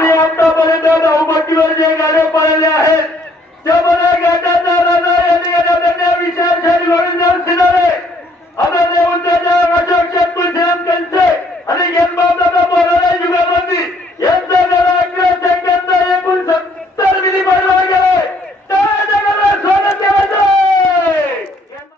आणि आतापर्यंत बहुमतीवर जे गाड्या पळाल्या आहेत त्यामध्ये मला राजा